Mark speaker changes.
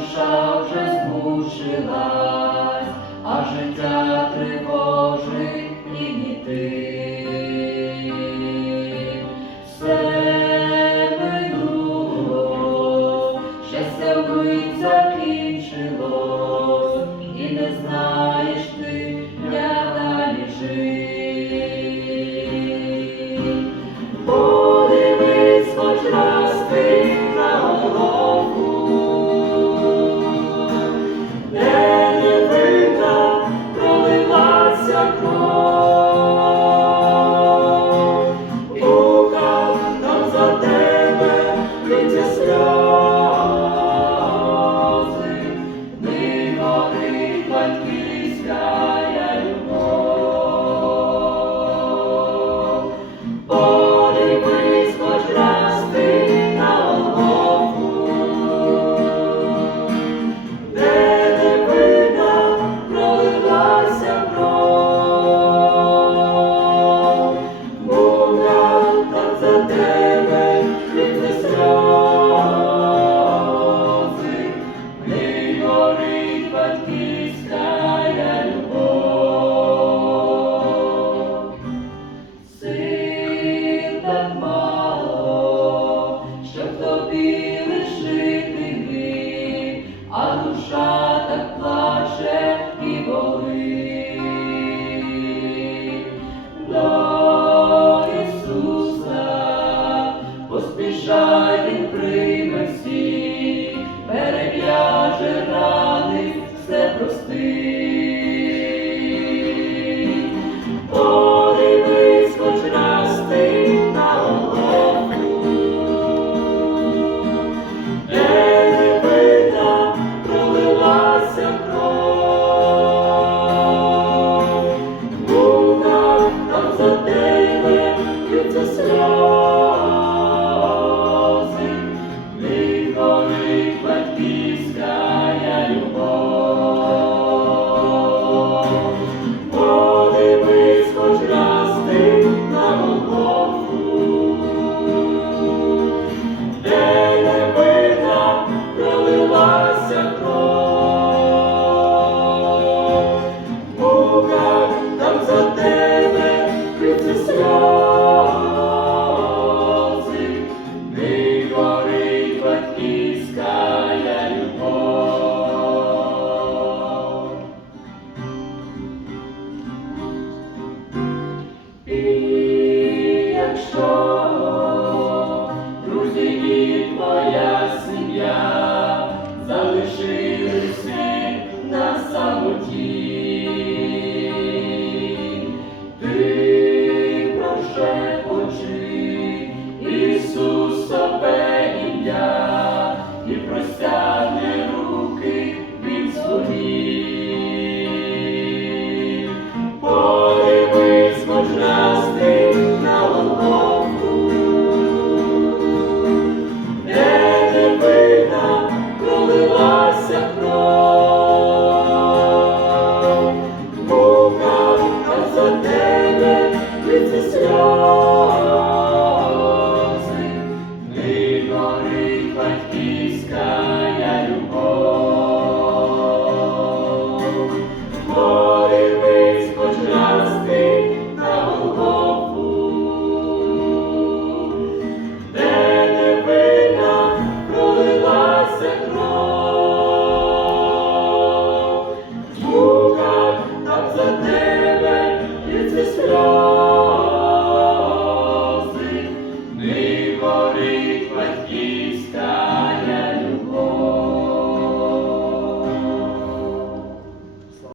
Speaker 1: душа вже змушилась, а життя тривожить і діти, Все минуло, щастя вмить закінчилось і не знаю. show.